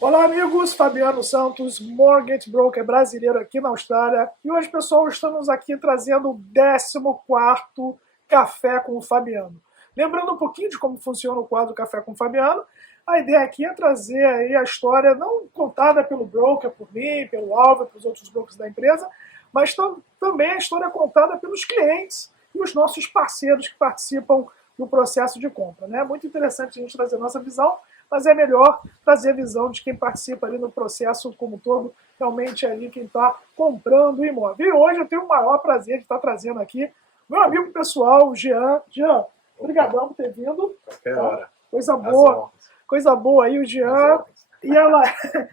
Olá, amigos. Fabiano Santos, Mortgage Broker brasileiro aqui na Austrália. E hoje, pessoal, estamos aqui trazendo o 14º Café com o Fabiano. Lembrando um pouquinho de como funciona o quadro Café com o Fabiano, a ideia aqui é trazer aí a história não contada pelo broker, por mim, pelo Álvaro, pelos outros brokers da empresa, mas também a história contada pelos clientes e os nossos parceiros que participam do processo de compra. É muito interessante a gente trazer a nossa visão, mas é melhor trazer a visão de quem participa ali no processo como um todo, realmente ali quem está comprando o imóvel. E hoje eu tenho o maior prazer de estar trazendo aqui meu amigo pessoal, o Jean. Jean, obrigadão por ter vindo. Qualquer hora. Coisa boa. Coisa boa aí, o Jean e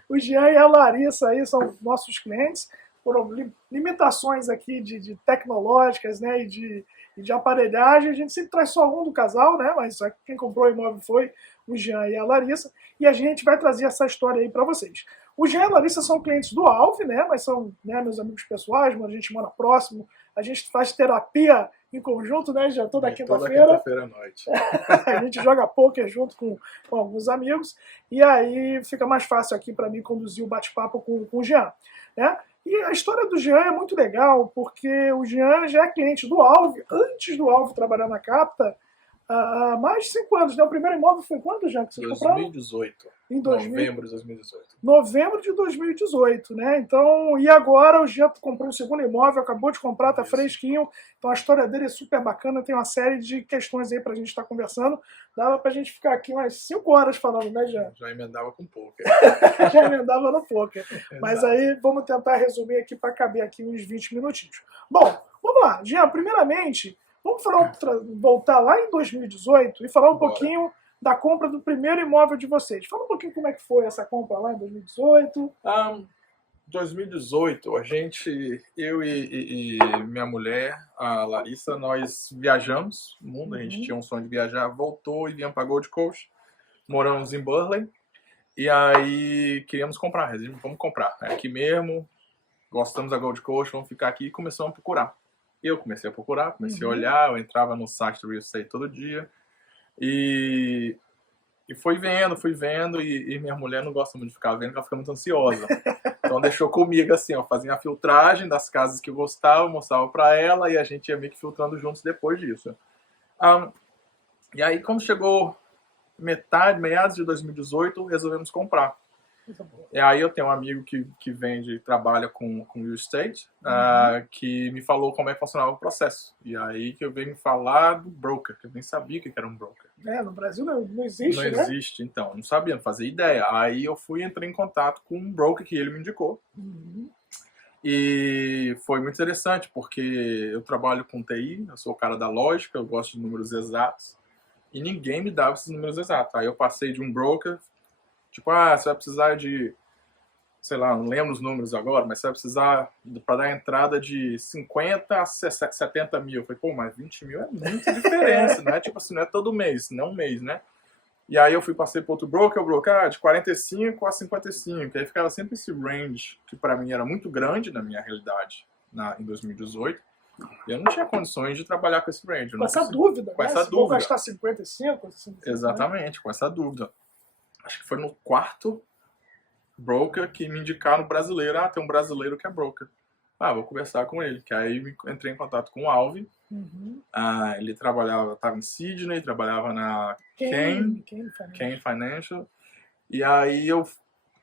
o Jean e a Larissa aí são nossos clientes. Foram limitações aqui de tecnológicas, né, e de aparelhagem. A gente sempre traz só um do casal, né, mas quem comprou o imóvel foi o Jean e a Larissa. E a gente vai trazer essa história aí para vocês. O Jean e a Larissa são clientes do Alve, né, mas são, né, meus amigos pessoais, a gente mora próximo. A gente faz terapia em conjunto, né, já toda quinta-feira. Toda quinta-feira à noite. A gente joga poker junto com alguns amigos, e aí fica mais fácil aqui para mim conduzir o bate-papo com o Jean, né? E a história do Jean é muito legal, porque o Jean já é cliente do Alve, antes do Alve trabalhar na Capta, há mais de 5 anos, né? O primeiro imóvel foi quando, Jean, que você comprou? 2018. Em novembro de 2018. Novembro de 2018, né? Então, e agora o Jean comprou um segundo imóvel, acabou de comprar, tá fresquinho. Então a história dele é super bacana, tem uma série de questões aí pra gente estar conversando. Dava pra gente ficar aqui umas 5 horas falando, né, Jean? Já emendava com poker. Já emendava no poker. Mas aí vamos tentar resumir aqui para caber aqui uns 20 minutinhos. Bom, vamos lá. Jean, primeiramente, vamos voltar lá em 2018 e falar um pouquinho da compra do primeiro imóvel de vocês. Fala um pouquinho como é que foi essa compra lá em 2018. 2018, eu e minha mulher, a Larissa, nós viajamos o mundo, a gente tinha um sonho de viajar, voltou e viemos para Gold Coast, moramos em Burleigh, e aí queríamos comprar, vamos comprar, é aqui mesmo, gostamos da Gold Coast, vamos ficar aqui e começamos a procurar. Eu comecei a procurar, comecei a olhar, eu entrava no site do Real Estate todo dia, e fui vendo, e minha mulher não gosta muito de ficar vendo, porque ela fica muito ansiosa. Então deixou comigo assim, ó, fazia a filtragem das casas que eu gostava, mostrava pra ela, e a gente ia meio que filtrando juntos depois disso. E aí, quando chegou meados de 2018, resolvemos comprar. E aí eu tenho um amigo que vende, trabalha com real estate, que me falou como é que funcionava o processo. E aí que eu veio me falar do broker, que eu nem sabia o que era um broker. No Brasil não existe, Não existe, então, não sabia, não fazia ideia. Aí eu entrei em contato com um broker que ele me indicou. E foi muito interessante, porque eu trabalho com TI, eu sou o cara da lógica, eu gosto de números exatos, e ninguém me dava esses números exatos. Aí eu passei de um broker, tipo, você vai precisar de, sei lá, não lembro os números agora, mas você vai precisar para dar entrada de 50 a 70 mil. Eu falei, pô, mas 20 mil é muita diferença, não é tipo assim, não é todo mês, não um mês, né? E aí eu passei para outro broker, o broker, de 45 a 55. Aí ficava sempre esse range, que para mim era muito grande na minha realidade em 2018. E eu não tinha condições de trabalhar com esse range. Com essa dúvida, com né? essa Se dúvida. vou gastar 55, 65, exatamente, com essa dúvida. Acho que foi no quarto broker que me indicaram brasileiro. Tem um brasileiro que é broker. Vou conversar com ele. Que aí entrei em contato com o Alvin. Ele estava em Sydney, trabalhava na Kane Financial. E aí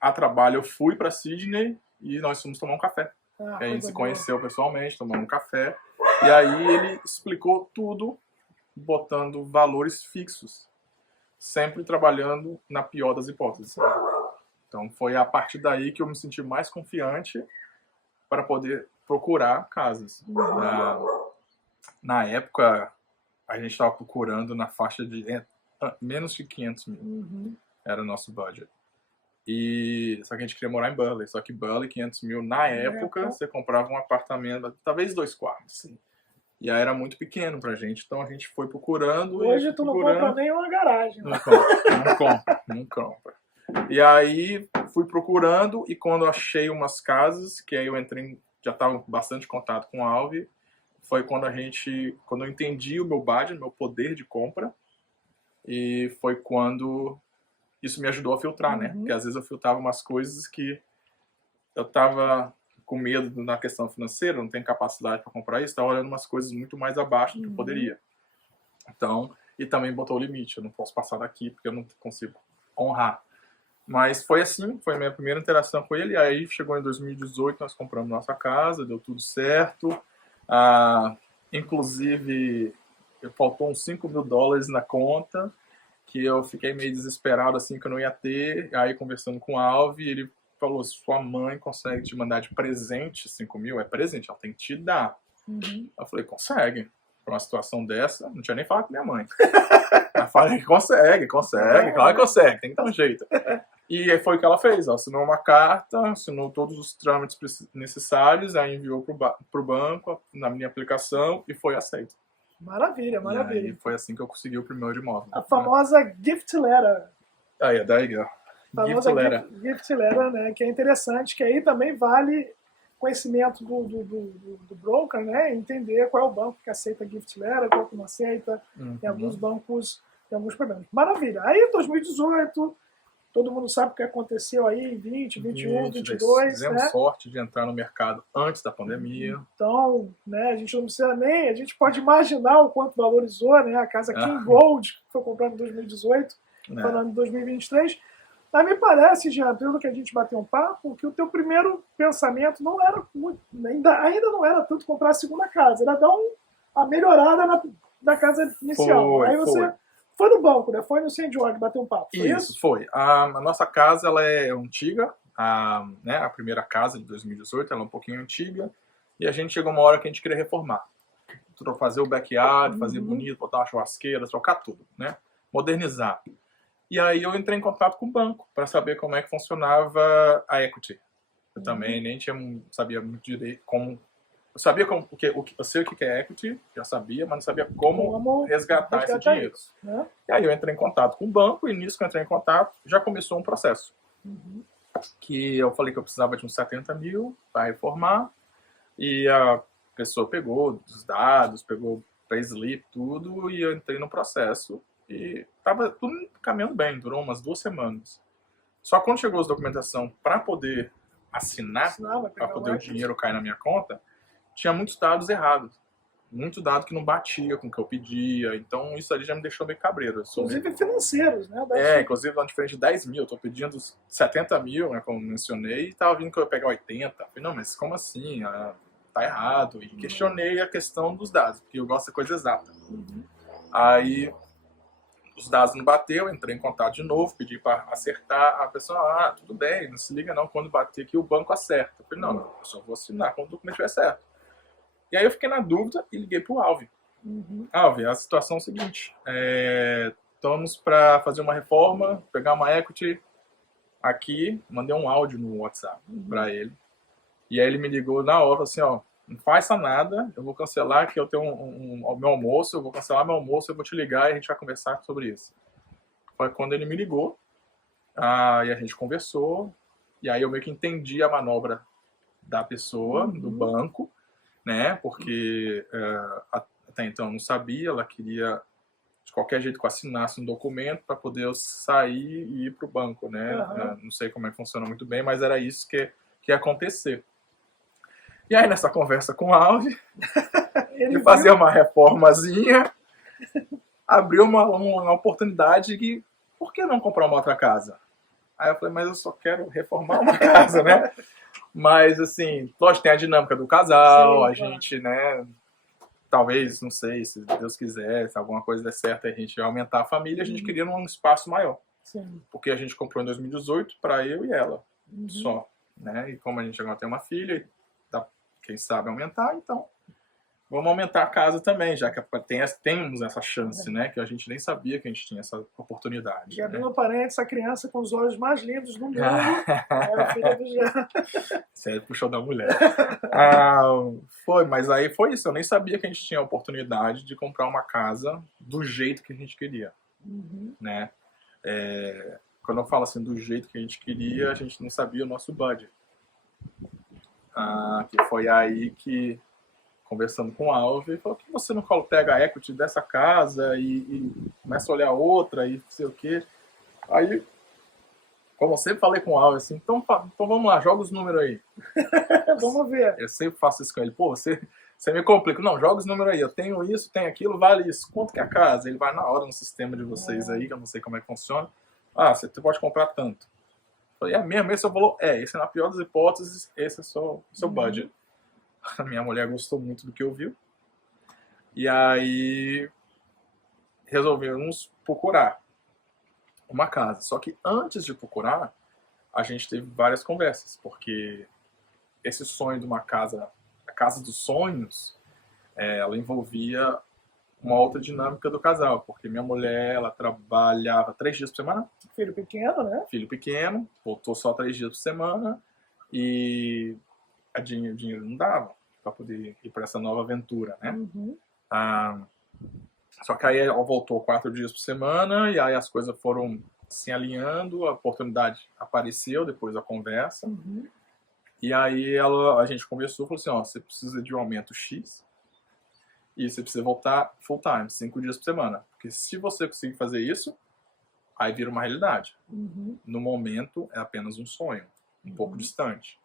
a trabalho eu fui para Sydney e nós fomos tomar um café. A gente se conheceu pessoalmente, tomamos um café. E aí ele explicou tudo, botando valores fixos. Sempre trabalhando na pior das hipóteses. Então foi a partir daí que eu me senti mais confiante para poder procurar casas. Na época, a gente estava procurando na faixa de menos de 500 mil. Era o nosso budget. Só que a gente queria morar em Burleigh. Só que Burleigh, 500 mil, na época, você comprava um apartamento, talvez 2 quartos. Sim. E aí era muito pequeno pra gente. Então a gente foi procurando. Hoje tu não compra nem uma garagem. Não compra. E aí fui procurando, e quando achei umas casas, que aí eu entrei, já estava bastante em contato com o Alve, foi quando eu entendi o meu budget, meu poder de compra, e foi quando isso me ajudou a filtrar, né? Porque às vezes eu filtrava umas coisas que eu tava com medo na questão financeira, não tenho capacidade para comprar isso, tava olhando umas coisas muito mais abaixo do que eu poderia. Então, e também botou o limite, eu não posso passar daqui porque eu não consigo honrar. Mas foi assim, foi a minha primeira interação com ele. Aí chegou em 2018, nós compramos nossa casa, deu tudo certo. Inclusive, faltou uns $5.000 na conta, que eu fiquei meio desesperado assim que eu não ia ter. Aí conversando com o Alvi, ele falou: sua mãe consegue te mandar de presente 5 mil? É presente, ela tem que te dar. Eu falei: consegue. Para uma situação dessa, não tinha nem falado com minha mãe. Eu falei: consegue, claro que consegue, tem que dar um jeito. E foi o que ela fez, ela assinou uma carta, assinou todos os trâmites necessários, aí enviou para o banco, na minha aplicação, e foi aceito. Maravilha, maravilha. E foi assim que eu consegui o primeiro imóvel. A famosa gift letter. Aí, daí, ó. Famosa gift letter, né? Que é interessante, que aí também vale conhecimento do broker, né? Entender qual é o banco que aceita gift letter, qual que não aceita. Tem alguns bancos, tem alguns problemas. Maravilha. Aí, em 2018, todo mundo sabe o que aconteceu aí em 20, 21, 22. Fizemos sorte de entrar no mercado antes da pandemia. Então, né, a gente não precisa nem... A gente pode imaginar o quanto valorizou, né? A casa King Gold, que foi comprada em 2018, falando em 2023. Mas me parece, Jean, pelo que a gente bateu um papo, que o teu primeiro pensamento não era muito... Ainda não era tanto comprar a segunda casa. Era dar uma melhorada na casa inicial. Aí você... Foi no banco, né? Foi no St. George bater um papo. Foi isso? Foi. A nossa casa, ela é antiga. A primeira casa de 2018, ela é um pouquinho antiga. E a gente chegou uma hora que a gente queria reformar. Fazer o backyard, fazer bonito, botar uma churrasqueira, trocar tudo, né? Modernizar. E aí eu entrei em contato com o banco para saber como é que funcionava a equity. Eu também nem sabia muito direito como... Eu sabia eu sei o que é equity, já sabia, mas não sabia como resgatar esse dinheiro. Né? E aí eu entrei em contato com o banco, e nisso que eu entrei em contato, já começou um processo. Que eu falei que eu precisava de uns 70 mil para reformar, e a pessoa pegou os dados, pegou payslip, tudo, e eu entrei no processo, e estava tudo caminhando bem, durou umas 2 semanas. Só quando chegou a documentação para poder assinar, para poder o dinheiro cair na minha conta, tinha muitos dados errados. Muito dado que não batia com o que eu pedia. Então isso ali já me deixou meio cabreiro. Inclusive financeiros, né? Inclusive lá diferente de 10 mil. Eu tô pedindo 70 mil, né, como mencionei, e tava vindo que eu ia pegar 80. Falei: não, mas como assim? Tá errado. E questionei a questão dos dados, porque eu gosto de coisa exata. Aí os dados não bateu, entrei em contato de novo, pedi para acertar. A pessoa: tudo bem, não se liga não, quando bater aqui o banco acerta. Eu falei: não, eu só vou assinar quando o documento estiver certo. E aí eu fiquei na dúvida e liguei pro Alvi. Alvi, a situação é o seguinte, estamos para fazer uma reforma, pegar uma equity aqui, mandei um áudio no WhatsApp para ele. E aí ele me ligou na hora, assim, ó, não faça nada, eu vou cancelar, que eu tenho o meu almoço, eu vou cancelar meu almoço, eu vou te ligar e a gente vai conversar sobre isso. Foi quando ele me ligou, e a gente conversou, e aí eu meio que entendi a manobra da pessoa, do banco, né? Porque até então eu não sabia, ela queria de qualquer jeito que eu assinasse um documento para poder eu sair e ir para o banco, né? Não sei como é que funciona muito bem, mas era isso que ia acontecer. E aí nessa conversa com o Alvi, ele fazia uma reformazinha, abriu uma oportunidade que, por que não comprar uma outra casa? Aí eu falei: mas eu só quero reformar uma casa, né? Mas, assim, lógico, tem a dinâmica do casal, a gente, né, talvez, não sei, se Deus quiser, se alguma coisa der certo, a gente vai aumentar a família, a gente queria um espaço maior. Porque a gente comprou em 2018 para eu e ela, só, né? E como a gente agora tem uma filha, quem sabe aumentar, então vamos aumentar a casa também, já que temos essa chance, né? Que a gente nem sabia que a gente tinha essa oportunidade. E abrindo parênteses, essa criança com os olhos mais lindos do mundo era a filha do Jean. Você puxou da mulher. Mas aí foi isso. Eu nem sabia que a gente tinha a oportunidade de comprar uma casa do jeito que a gente queria, né? Quando eu falo assim, do jeito que a gente queria, a gente não sabia o nosso budget. Que foi aí que, conversando com o Alvi, falou: que você não pega a equity dessa casa e começa a olhar outra e não sei o quê. Aí como eu sempre falei com o Alves, assim, então vamos lá, joga os números aí. Vamos ver. Eu sempre faço isso com ele. Pô, você me complica. Não, joga os números aí. Eu tenho isso, tenho aquilo, vale isso. Quanto que é a casa? Ele vai na hora no sistema de vocês aí, que eu não sei como é que funciona. Ah, você pode comprar tanto. Eu falei, é mesmo? Esse é o valor? Esse é na pior das hipóteses, esse é o seu budget. A minha mulher gostou muito do que ouviu. E aí resolvemos procurar uma casa. Só que antes de procurar, a gente teve várias conversas, porque esse sonho de uma casa, a casa dos sonhos, ela envolvia uma outra dinâmica do casal, porque minha mulher, ela trabalhava 3 dias por semana. Filho pequeno, né? Filho pequeno, voltou só 3 dias por semana e o dinheiro não dava para poder ir para essa nova aventura, né? Só que aí ela voltou 4 dias por semana e aí as coisas foram se alinhando, a oportunidade apareceu depois da conversa. E aí a gente conversou e falou assim, ó, você precisa de um aumento X e você precisa voltar full time, 5 dias por semana. Porque se você conseguir fazer isso, aí vira uma realidade. No momento é apenas um sonho, um pouco distante.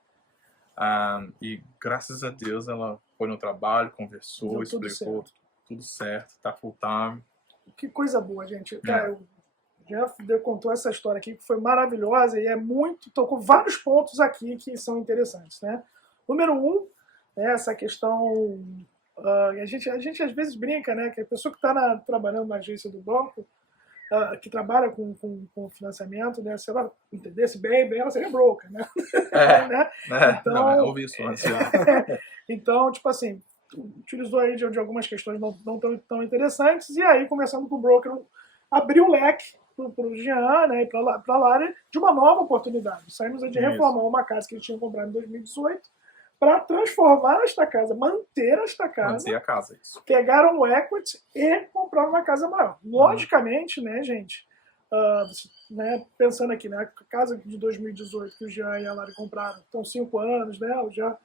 E graças a Deus ela foi no trabalho, conversou, explicou tudo certo, tá full time. Que coisa boa, gente. Cara, o Jeff contou essa história aqui que foi maravilhosa e tocou vários pontos aqui que são interessantes, né? Número 1, essa questão, a gente às vezes brinca, né, que a pessoa que está trabalhando na agência do banco, que trabalha com financiamento, né, se ela entendesse bem, ela seria broker, né? Então, não, eu ouvi isso antes. Então, tipo assim, utilizou aí de algumas questões não tão interessantes, e aí, conversando com o broker, abriu o leque para o Jean, né, e para a Lara, de uma nova oportunidade. Saímos de reformar uma casa que eles tinham comprado em 2018 para transformar esta casa, manter esta casa, manter a casa, isso. Pegaram o equity e compraram uma casa maior. Logicamente, né, gente, né, pensando aqui, né, a casa de 2018 que o Jean e a Lara compraram, estão 5 anos, né, o Jean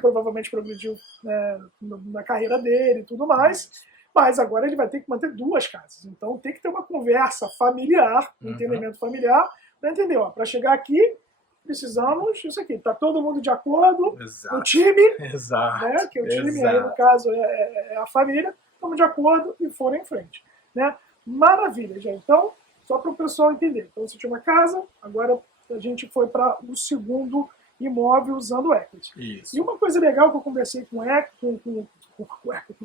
provavelmente progrediu, né, na carreira dele e tudo mais, mas agora ele vai ter que manter 2 casas. Então tem que ter uma conversa familiar, um entendimento familiar, para entender, ó, para chegar aqui, precisamos isso aqui. Tá todo mundo de acordo? Exato. O time, Exato. né, que o time aí, no caso, é a família, estamos de acordo e foram em frente. Né? Maravilha, gente. Então, só para o pessoal entender. Então, você tinha uma casa, agora a gente foi para o segundo imóvel usando o equity. Isso. E uma coisa legal que eu conversei com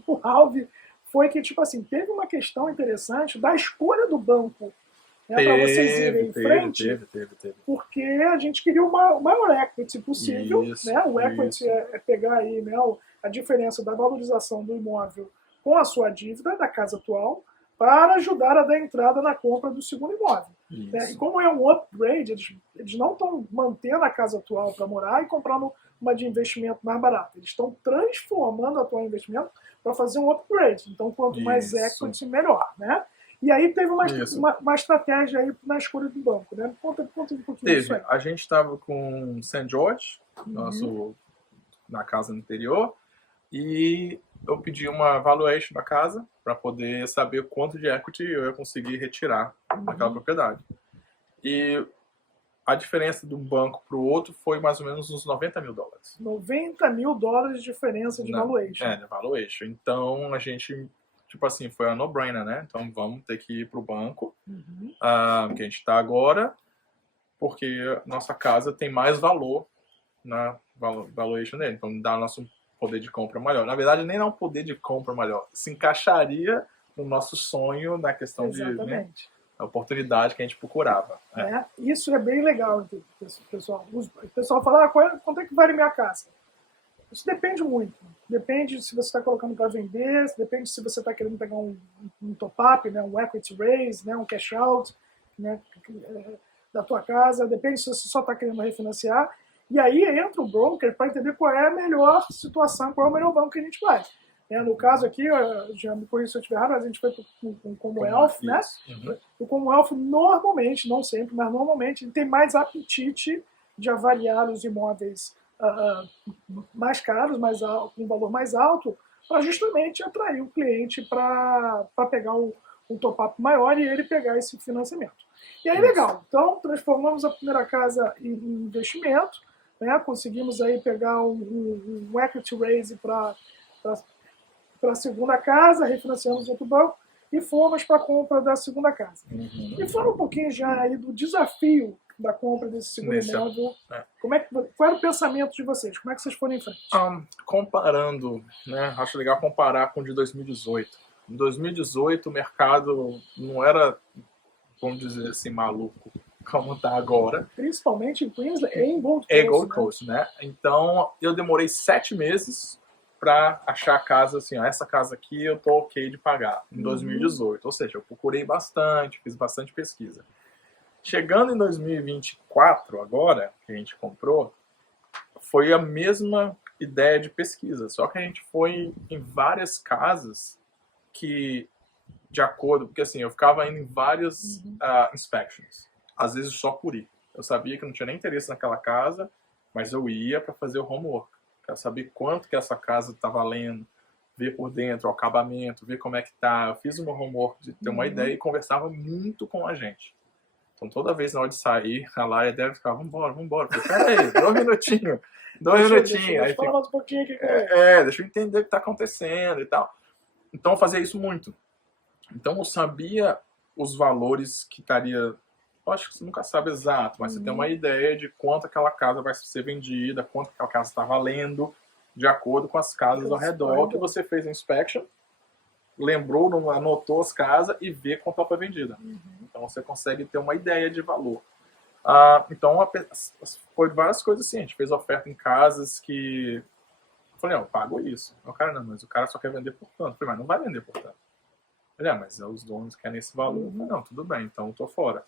o Alvi foi que, tipo assim, teve uma questão interessante da escolha do banco, né, para vocês irem em frente, teve. porque a gente queria o maior equity possível. Isso, né? O equity é pegar aí, né, a diferença da valorização do imóvel com a sua dívida da casa atual para ajudar a dar entrada na compra do segundo imóvel. Né? E como é um upgrade, eles não estão mantendo a casa atual para morar e comprando uma de investimento mais barata. Eles estão transformando o atual investimento para fazer um upgrade. Então, quanto mais equity, melhor. Né? E aí teve uma estratégia aí na escolha do banco. Né? Conta um pouquinho disso aí. A gente estava com o St. George, na casa anterior, e eu pedi uma valuation da casa para poder saber quanto de equity eu ia conseguir retirar daquela propriedade. E a diferença de um banco para o outro foi mais ou menos uns $90 mil. $90 mil de diferença de valuation. De valuation. Então a gente, tipo assim, foi a no-brainer, né? Então vamos ter que ir para o banco, que a gente está agora, porque nossa casa tem mais valor na valuation dele. Então dá nosso poder de compra maior. Na verdade, nem dá um poder de compra maior. Se encaixaria no nosso sonho na questão de, né, a oportunidade que a gente procurava. Isso é bem legal, pessoal. O pessoal fala, quanto é que vale minha casa? Isso depende muito. Depende se você está colocando para vender, depende se você está querendo pegar um top-up, né, um equity raise, né, um cash out, né, da tua casa, depende se você só está querendo refinanciar. E aí entra o broker para entender qual é a melhor situação, qual é o melhor banco que a gente vai. No caso aqui, já me corrija se eu estiver errado, mas a gente foi com o Commonwealth, né? O Commonwealth normalmente, não sempre, mas normalmente, ele tem mais apetite de avaliar os imóveis mais caros, com um valor mais alto, para justamente atrair o cliente para pegar um top-up maior e ele pegar esse financiamento. E aí, legal. Então, transformamos a primeira casa em investimento, né? Conseguimos aí pegar um equity raise para a segunda casa, refinanciamos outro banco e fomos para a compra da segunda casa. E fala um pouquinho já aí do desafio da compra desse segundo imóvel. Qual era o pensamento de vocês? Como é que vocês foram em frente? Comparando, né? Acho legal comparar com o de 2018. Em 2018 o mercado não era, vamos dizer assim, maluco como está agora. Principalmente em Queensland e em Gold Coast. Gold Coast, né? Então eu demorei 7 meses para achar a casa assim, ó, essa casa aqui eu tô ok de pagar em 2018. Ou seja, eu procurei bastante, fiz bastante pesquisa. Chegando em 2024 agora, que a gente comprou, foi a mesma ideia de pesquisa, só que a gente foi em várias casas que, de acordo, porque assim, eu ficava indo em várias inspections, às vezes só por ir. Eu sabia que não tinha nem interesse naquela casa, mas eu ia para fazer o homework. Quero saber quanto que essa casa está valendo, ver por dentro o acabamento, ver como é que tá. Eu fiz o meu homework de ter uma ideia e conversava muito com a gente. Então toda vez na hora de sair, a Laia deve ficar, vambora. Falei, peraí, 2 minutinhos. Deixa eu falar mais um pouquinho aqui. Deixa eu entender o que está acontecendo e tal. Então eu fazia isso muito. Então eu sabia os valores que estaria... Eu acho que você nunca sabe exato, mas você tem uma ideia de quanto aquela casa vai ser vendida, quanto aquela casa está valendo, de acordo com as casas ao redor que você fez a inspection, lembrou, anotou as casas e vê quanto ela foi vendida. Então você consegue ter uma ideia de valor. Então foi várias coisas assim. A gente fez oferta em casas que... Eu falei, eu pago isso. O cara, não, mas o cara só quer vender por tanto. Eu falei, mas não vai vender por tanto. Ele, mas os donos querem esse valor. Eu falei, não, tudo bem, então eu tô fora.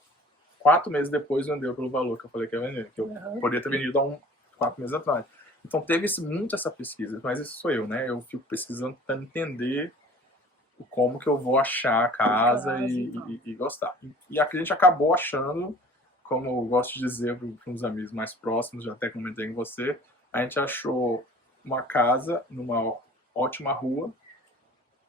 4 meses depois vendeu pelo valor que eu falei que ia vender, que eu poderia ter vendido há 4 meses atrás. Então teve muito essa pesquisa, mas isso sou eu, né? Eu fico pesquisando, tentando entender como que eu vou achar a casa e gostar. E a gente acabou achando, como eu gosto de dizer para uns amigos mais próximos, já até comentei com você, a gente achou uma casa numa ótima rua.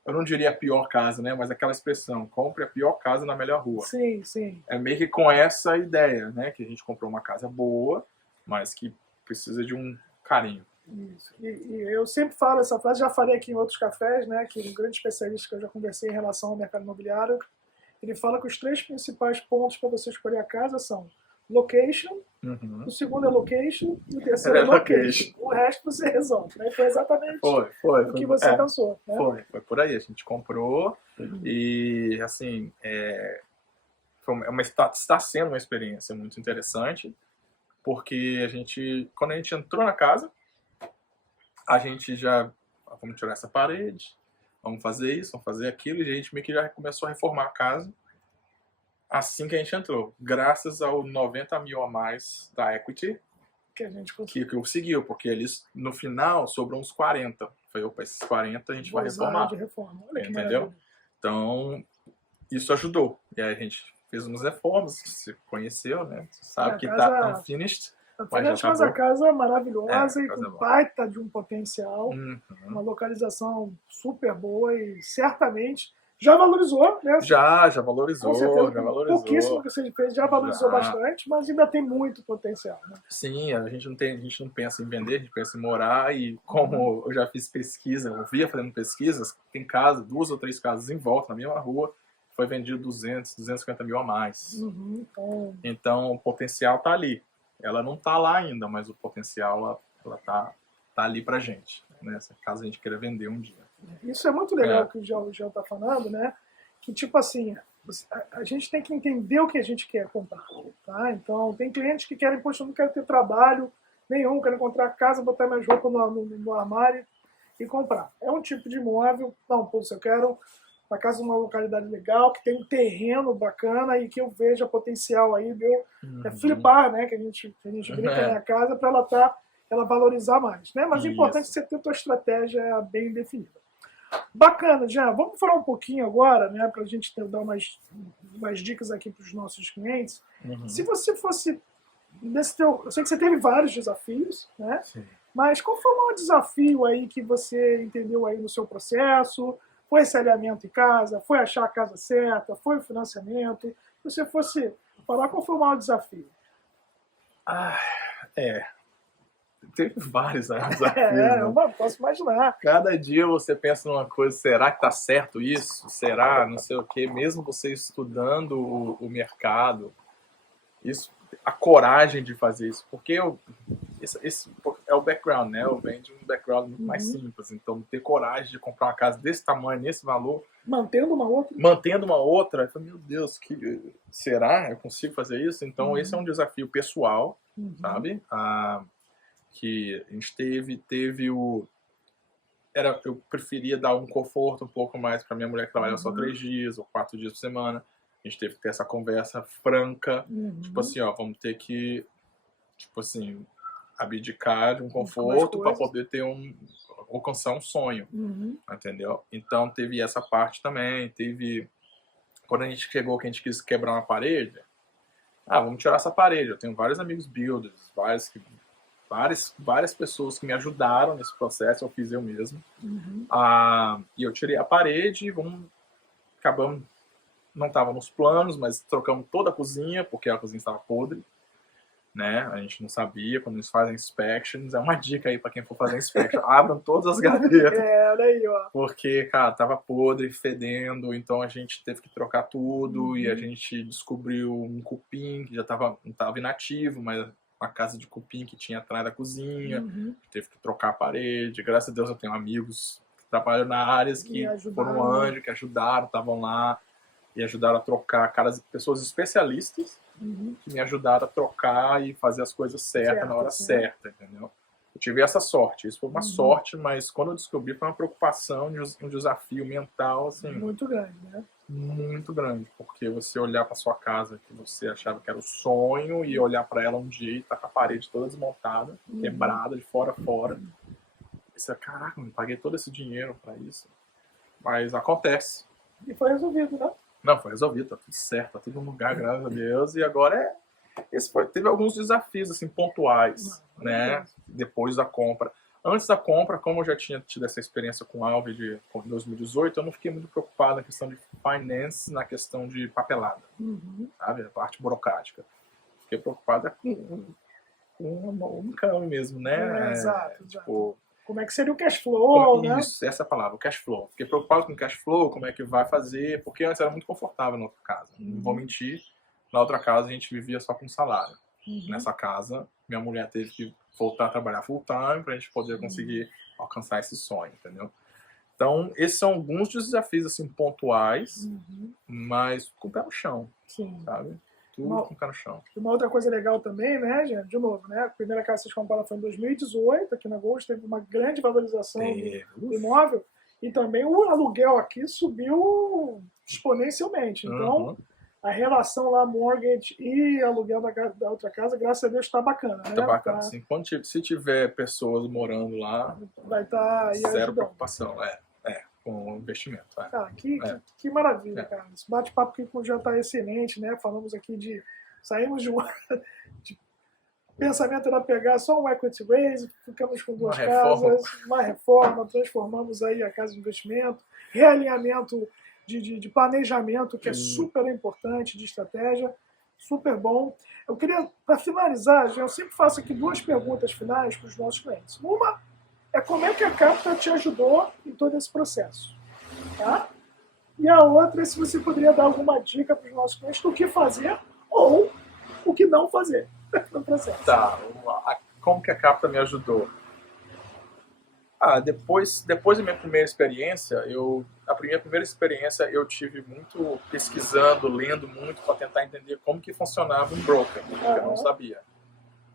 Eu não diria a pior casa, né? Mas aquela expressão, compre a pior casa na melhor rua. Sim, sim. É meio que com essa ideia, né? Que a gente comprou uma casa boa, mas que precisa de um carinho. Isso. E eu sempre falo essa frase, já falei aqui em outros cafés, né? Que um grande especialista que eu já conversei em relação ao mercado imobiliário, ele fala que os 3 principais pontos para você escolher a casa são location, o segundo é location e o terceiro é location. O resto você resolve, né? Foi exatamente o que você pensou, né? Foi por aí. A gente comprou e, assim, está sendo uma experiência muito interessante, porque quando a gente entrou na casa, a gente já, vamos tirar essa parede, vamos fazer isso, vamos fazer aquilo, e a gente meio que já começou a reformar a casa assim que a gente entrou, graças ao 90 mil a mais da equity que a gente conseguiu, porque eles no final sobrou uns 40. Foi, opa, esses 40 a gente vai reformar. Olha, entendeu? Então, isso ajudou. E aí a gente fez umas reformas, você conheceu, né? Você sabe que tá unfinished. Mas a casa é maravilhosa e com baita de um potencial, uma localização super boa e certamente já valorizou, né? Já valorizou, com certeza, já valorizou. Pouquíssimo que você fez, já valorizou bastante, mas ainda tem muito potencial, né? Sim, a gente não pensa em vender, a gente pensa em morar, e como eu já fiz pesquisa, eu via fazendo pesquisas, tem casa, 2 ou 3 casas em volta, na mesma rua, foi vendido 250 mil a mais. Então o potencial tá ali. Ela não tá lá ainda, mas o potencial ela tá ali pra gente, né? Caso a gente queira vender um dia. Isso é muito legal que o João tá falando, né? Que tipo assim, a gente tem que entender o que a gente quer comprar, tá? Então tem clientes que querem, poxa, eu não quero ter trabalho nenhum, quero encontrar casa, botar minhas roupas no armário e comprar. É um tipo de imóvel, não, poxa, eu quero uma casa numa localidade legal, que tem um terreno bacana e que eu veja potencial aí de eu flipar, né? Que a gente brinca na casa para ela valorizar mais, né? Mas é importante você ter a tua estratégia bem definida. Bacana, Jean. Vamos falar um pouquinho agora, né? Para a gente dar umas dicas aqui para os nossos clientes. Se você fosse eu sei que você teve vários desafios, né? Sim. Mas qual foi o maior desafio aí que você entendeu aí no seu processo? Foi esse alinhamento em casa? Foi achar a casa certa? Foi o financiamento? Se você fosse Falar qual foi o maior desafio? Ah, teve vários desafios, Eu né? posso imaginar. Cada dia você pensa numa coisa, será que tá certo isso? Será? Não sei o quê. Mesmo você estudando o mercado, isso, a coragem de fazer isso, porque esse é o background, né? Eu venho de um background muito mais simples, então ter coragem de comprar uma casa desse tamanho, nesse valor, Mantendo uma outra? mantendo uma outra, eu falei, meu Deus, será? Eu consigo fazer isso? Então esse é um desafio pessoal, sabe? Que a gente teve eu preferia dar um conforto um pouco mais para minha mulher que trabalhava só 3 dias ou 4 dias por semana. A gente teve que ter essa conversa franca, tipo assim, ó, vamos ter que, tipo assim, abdicar de um conforto para poder ter alcançar um sonho, entendeu? Então teve essa parte também, quando a gente chegou que a gente quis quebrar uma parede, vamos tirar essa parede. Eu tenho vários amigos builders, várias pessoas que me ajudaram nesse processo, eu fiz eu mesmo. E eu tirei a parede, acabamos, não estava nos planos, mas trocamos toda a cozinha, porque a cozinha estava podre, né? A gente não sabia, quando eles fazem inspections, é uma dica aí para quem for fazer inspection, abram todas as gavetas. Olha aí, ó. Porque, cara, tava podre, fedendo, então a gente teve que trocar tudo e a gente descobriu um cupim que não estava inativo, mas uma casa de cupim que tinha atrás da cozinha, teve que trocar a parede. Graças a Deus eu tenho amigos que trabalham na área, que foram um anjo, que ajudaram, estavam lá e ajudaram a trocar, pessoas especialistas que me ajudaram a trocar e fazer as coisas certas na hora certa, entendeu? Eu tive essa sorte, isso foi uma sorte, mas quando eu descobri foi uma preocupação, um desafio mental, assim... Muito grande, né? Muito grande, porque você olhar para sua casa que você achava que era o sonho e olhar para ela um dia e tá com a parede toda desmontada, quebrada de fora a fora. E você, caraca, eu paguei todo esse dinheiro para isso. Mas acontece. E foi resolvido, né? Não, foi resolvido, tá tudo certo, tá tudo no lugar, graças a Deus. E agora teve alguns desafios assim pontuais, né? Depois da compra. Antes da compra, como eu já tinha tido essa experiência com o Alve em 2018, eu não fiquei muito preocupado na questão de finance, na questão de papelada, sabe? A parte burocrática. Fiquei preocupado com um câmbio mesmo, né? Exato. Tipo, como é que seria o cash flow, né? Isso, essa é a palavra, o cash flow. Fiquei preocupado com o cash flow, como é que vai fazer, porque antes era muito confortável na outra casa. Não vou mentir, na outra casa a gente vivia só com salário. Nessa casa, minha mulher teve que voltar a trabalhar full time pra gente poder conseguir alcançar esse sonho, entendeu? Então, esses são alguns desafios assim pontuais, mas com o pé no chão, sabe? Tudo com o pé no chão. Uma outra coisa legal também, né, gente? De novo, né? A primeira casa que vocês compraram foi em 2018, aqui na Gold, teve uma grande valorização do imóvel. E também o aluguel aqui subiu exponencialmente. Então, a relação lá, mortgage e aluguel da outra casa, graças a Deus, está bacana, né? Tá bacana, sim. Se tiver pessoas morando lá, vai estar aí zero ajudando. Preocupação, com investimento. Que maravilha, cara. Esse bate-papo aqui já está excelente, né? Falamos aqui saímos de pensamento era pegar só um equity raise, ficamos com duas casas, uma reforma, transformamos aí a casa de investimento, realinhamento de planejamento, que é super importante, de estratégia, super bom. Eu queria, para finalizar, eu sempre faço aqui 2 perguntas finais para os nossos clientes. Uma é como é que a Capta te ajudou em todo esse processo, tá? E a outra é se você poderia dar alguma dica para os nossos clientes do que fazer ou o que não fazer no processo. Tá, como que a Capta me ajudou? Depois da minha primeira experiência, a minha primeira experiência eu tive muito pesquisando, lendo muito para tentar entender como que funcionava um broker, porque eu não sabia.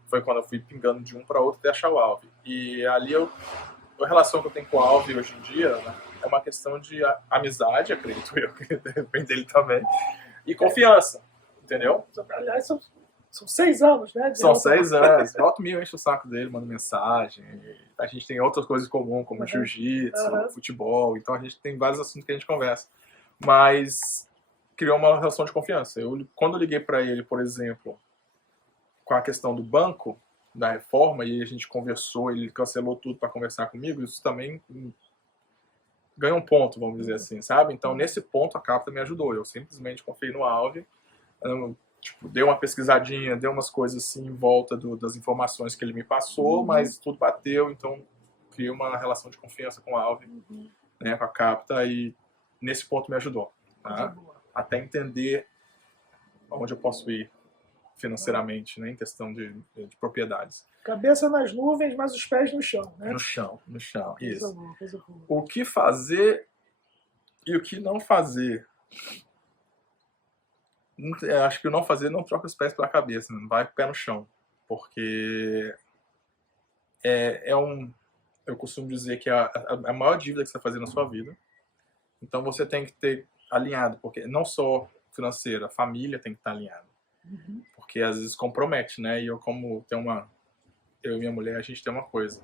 Foi quando eu fui pingando de um para outro até achar o Alve. E ali a relação que eu tenho com o Alve hoje em dia, né, é uma questão de amizade, acredito eu, que depende dele também, e confiança, entendeu? Aliás, são 6 anos, né? São 6 anos. Volta e enche o saco dele, manda mensagem. A gente tem outras coisas em comum, como jiu-jitsu, futebol. Então a gente tem vários assuntos que a gente conversa. Mas criou uma relação de confiança. Quando eu liguei para ele, por exemplo, com a questão do banco, da reforma, e a gente conversou, ele cancelou tudo para conversar comigo, isso também ganha um ponto, vamos dizer assim, sabe? Então, nesse ponto, a Capta me ajudou. Eu simplesmente confiei no Alve. tipo, dei uma pesquisadinha, dei umas coisas assim em volta das informações que ele me passou, mas tudo bateu, então criei uma relação de confiança com a Alvin, né, com a Capta, e nesse ponto me ajudou, tá? Até entender onde eu posso ir financeiramente, né, em questão de propriedades. Cabeça nas nuvens, mas os pés no chão, né? No chão, isso. Coisa boa. O que fazer e o que não fazer. Acho que o não fazer não troca os pés pela cabeça, não vai com o pé no chão. Porque eu costumo dizer que é a maior dívida que você vai fazer na sua vida. Então você tem que ter alinhado, porque não só financeira, a família tem que estar alinhada. Porque às vezes compromete, né? E eu e minha mulher, a gente tem uma coisa.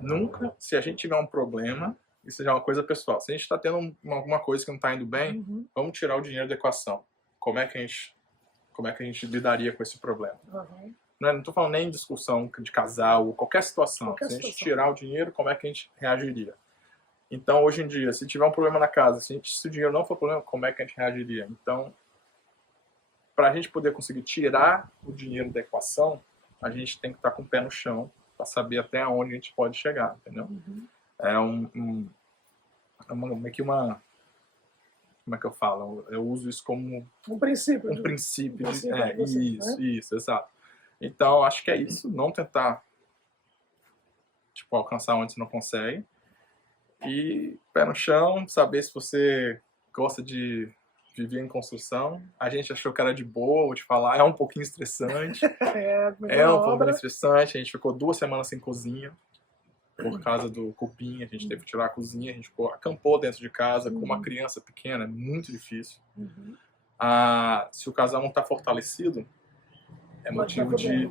Nunca, se a gente tiver um problema, isso já é uma coisa pessoal. Se a gente está tendo alguma coisa que não está indo bem, vamos tirar o dinheiro da equação. Como é que a gente lidaria com esse problema? Não estou falando nem em discussão de casal ou qualquer situação. Se a gente tirar o dinheiro, como é que a gente reagiria? Então, hoje em dia, se tiver um problema na casa, se o dinheiro não for problema, como é que a gente reagiria? Então, para a gente poder conseguir tirar o dinheiro da equação, a gente tem que estar com o pé no chão para saber até onde a gente pode chegar, entendeu? É como é que eu falo? Eu uso isso como um princípio. Isso, exato. Então, acho que é isso. Não tentar alcançar onde você não consegue. E pé no chão, saber se você gosta de viver em construção. A gente achou que era de boa, vou te falar, é um pouquinho estressante. É um pouquinho estressante. A gente ficou 2 semanas sem cozinha por causa do cupim. A gente teve que tirar a cozinha, a gente acampou dentro de casa com uma criança pequena, é muito difícil. Se o casal não está fortalecido, é motivo de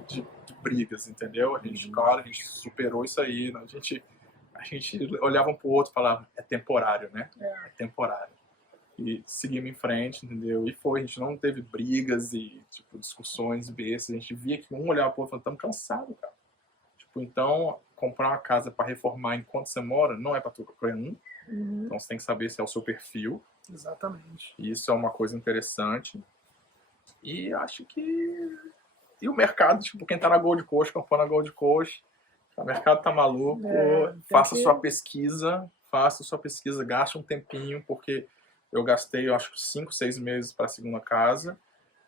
brigas, entendeu? A gente, claro, a gente superou isso aí. A gente olhava um pro outro e falava, é temporário, né? É temporário. E seguimos em frente, entendeu? E a gente não teve brigas e, discussões bestas. A gente via que um olhava pro outro e falava, estamos cansados, cara. Então, comprar uma casa para reformar enquanto você mora não é para qualquer um. Então, você tem que saber se é o seu perfil. Exatamente. E isso é uma coisa interessante. E acho que... E o mercado, quem tá na Gold Coast, comprando na Gold Coast, o mercado tá maluco, faça sua pesquisa, gaste um tempinho, porque eu gastei, eu acho, 5, 6 meses para a segunda casa,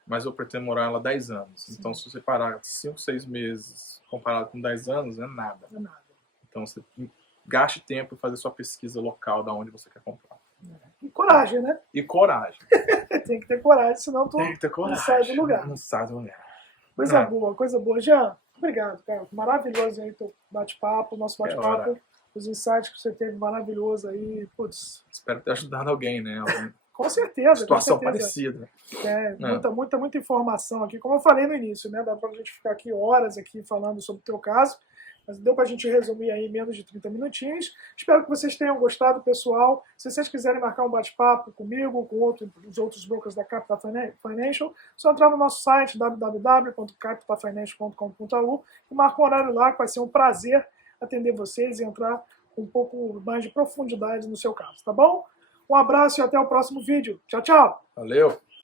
mas eu pretendo morar ela 10 anos. Sim. Então, se você parar 5, 6 meses comparado com 10 anos, é nada. Então, você gaste tempo em fazer sua pesquisa local da onde você quer comprar. E coragem, né? E coragem. Tem que ter coragem, senão tu não sai do lugar. Não sai do lugar. Coisa boa. Jean, obrigado, cara. Maravilhoso aí teu bate-papo, nosso bate-papo. Os insights que você teve maravilhoso aí. Putz. Espero ter ajudado alguém, né? Com certeza. Situação parecida. Muita informação aqui. Como eu falei no início, né? Dá pra gente ficar aqui horas aqui falando sobre o teu caso. Mas deu pra gente resumir aí em menos de 30 minutinhos. Espero que vocês tenham gostado, pessoal. Se vocês quiserem marcar um bate-papo comigo, com os outros brokers da Capita Financial, só entrar no nosso site www.capitafinancial.com.au e marcar um horário lá, que vai ser um prazer atender vocês e entrar com um pouco mais de profundidade no seu caso, tá bom? Um abraço e até o próximo vídeo. Tchau, tchau! Valeu!